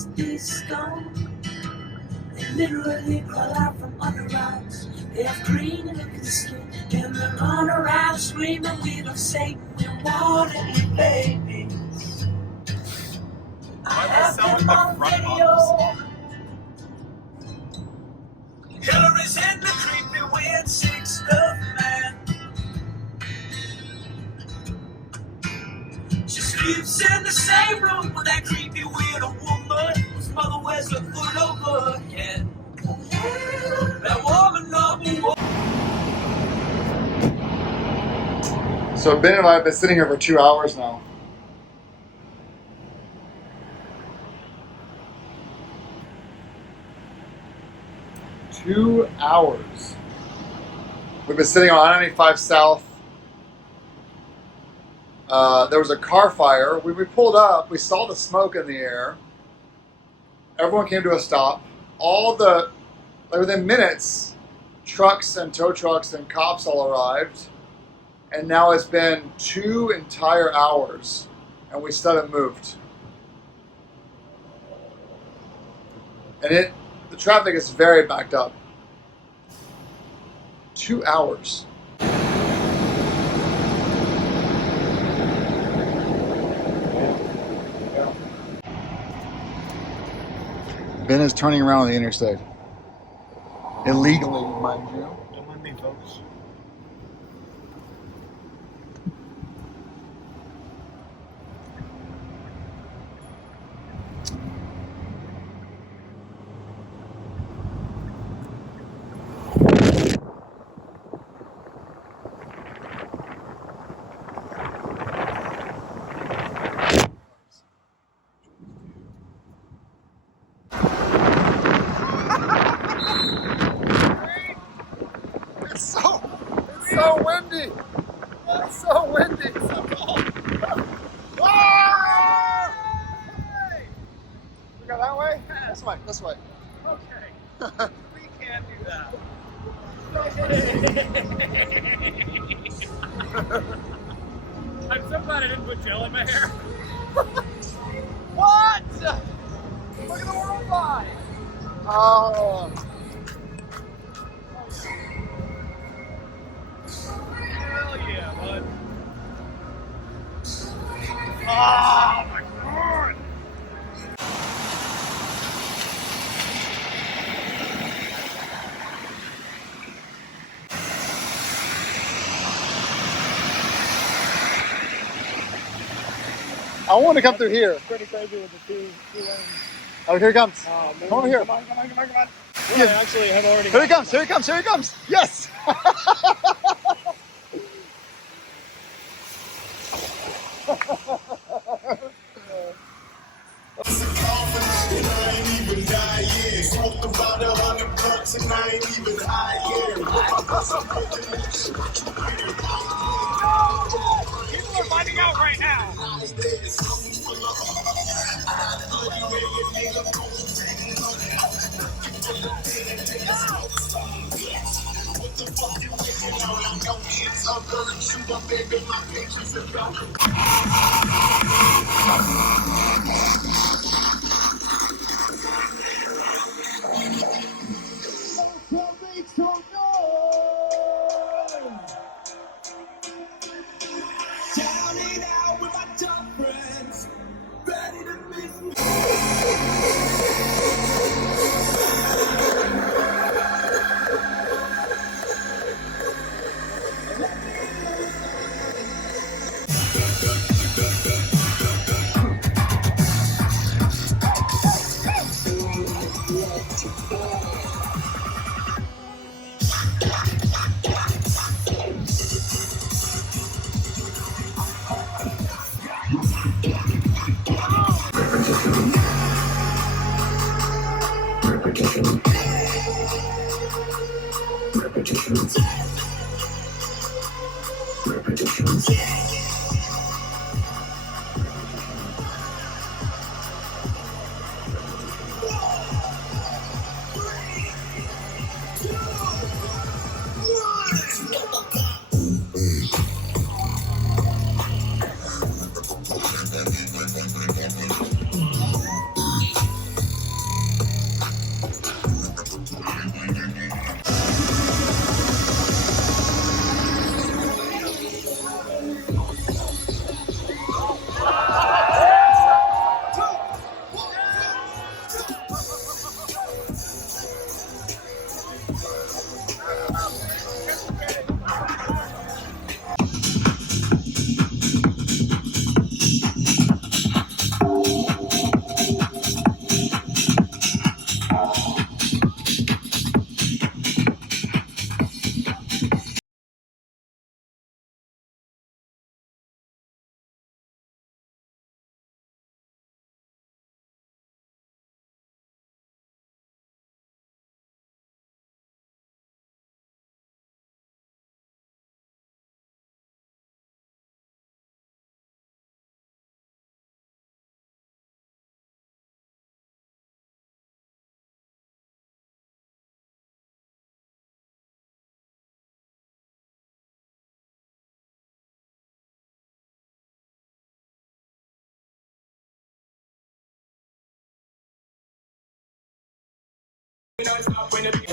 against these stones. They literally crawl out from under rocks. They have green looking skin, and they run around screaming, we love Satan, we want to eat babies. I have them on radio. Hillary's in the creepy weird sick stuff, man. She sleeps in the same room with that creepy weird woman whose mother wears a hood over her head. That woman number one. So Ben and I have been sitting here for 2 hours now. We've been sitting on I-95 South. There was a car fire. When we pulled up, we saw the smoke in the air. Everyone came to a stop. Within minutes, trucks and tow trucks and cops all arrived. And now it's been 2 entire hours, and we still haven't moved. And the traffic is very backed up. 2 hours. Ben is turning around on the interstate. Illegally, mind you. Don't mind me, folks. It's so windy. It's so windy. It's so cold. Ah! We go that way? This way. This way. Okay. We can't do that. I'm so glad I didn't put gel in my hair. What? Look at the world fly. Oh. Hell yeah, bud. Oh my god. I want to come through here. Pretty crazy with the two lanes. Oh, here he comes. Oh, Come over here. Come on. Well, I actually have already. Here he comes. Here he comes. Here he comes. Yes. People are finding out right now. Down and out with my dumb friends, ready to miss me. going to be.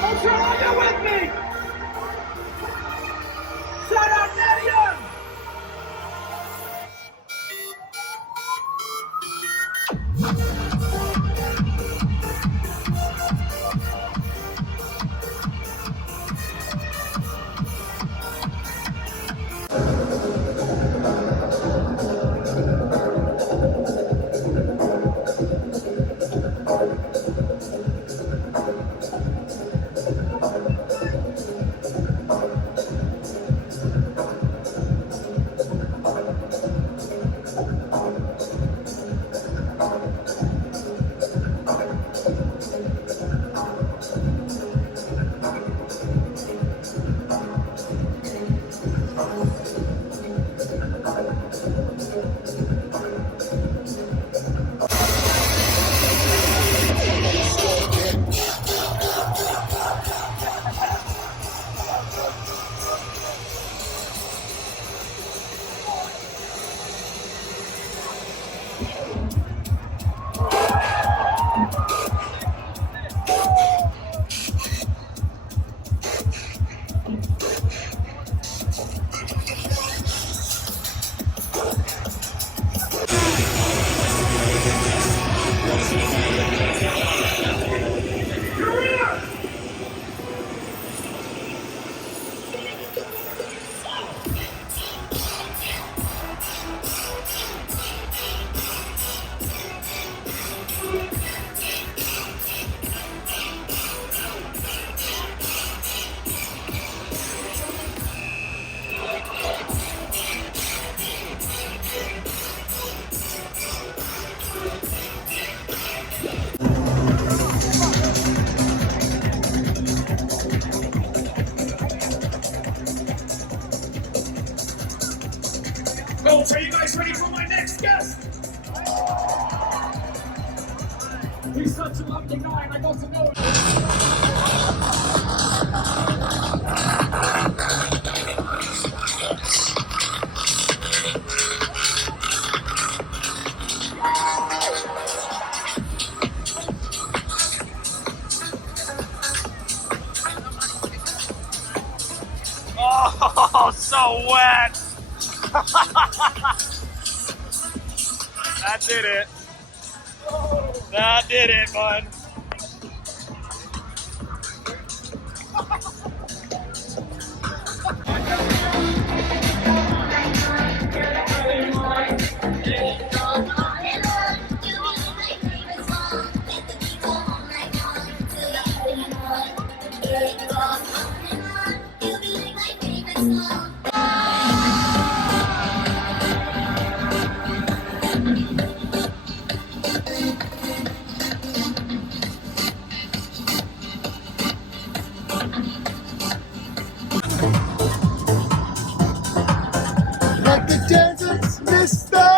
Ultra, are you with me? Shout out Nadia! Folks, are you guys ready for my next guest? He's such a lovely guy, and I got to know him. Oh, so wet. That did it. That did it, bud. Like the desert's Mr.